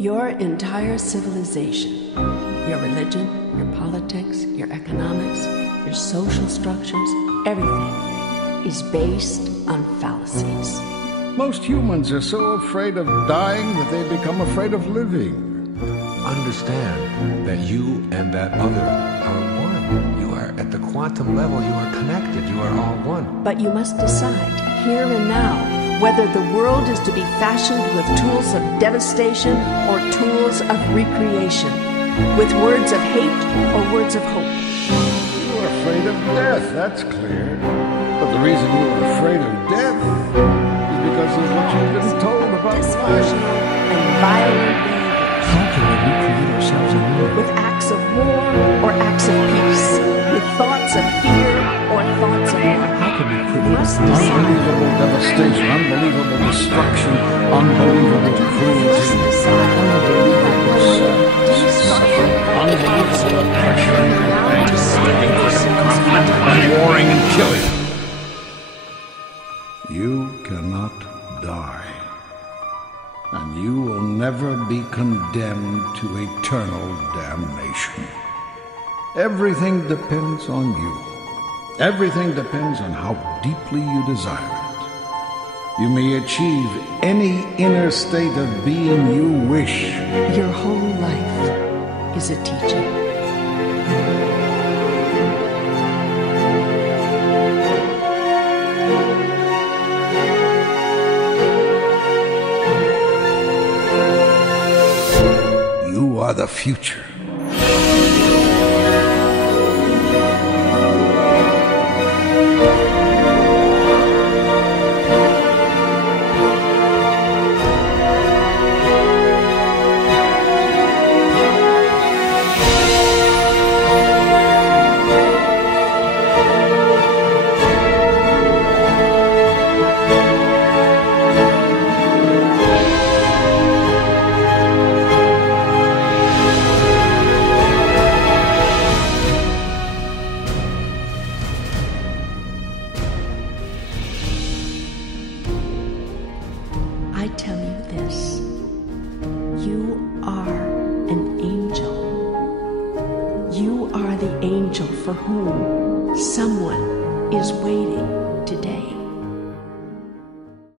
Your entire civilization, your religion, your politics, your economics, your social structures, everything is based on fallacies. Most humans are so afraid of dying that they become afraid of living. Understand that you and that other are one. You are at the quantum level, you are connected, you are all one. But you must decide, here and now, whether the world is to be fashioned with tools of devastation or tools of recreation, with words of hate or words of hope. You are afraid of death, that's clear. But the reason you are afraid of death is because of what you've been told about life. And violent behaviors. How can we recreate ourselves anew? With acts of war or acts of peace, with thoughts of fear or thoughts of love. How can we create unbelievable devastation, unbelievable destruction, unbelievable cruelty, unbelievable suffering, unbelievable oppression, conflict and warring and killing. You cannot die, and you will never be condemned to eternal damnation. Everything depends on you. Everything depends on how deeply you desire it. You may achieve any inner state of being you wish. Your whole life is a teaching. You are the future. I tell you this, you are an angel. You are the angel for whom someone is waiting today.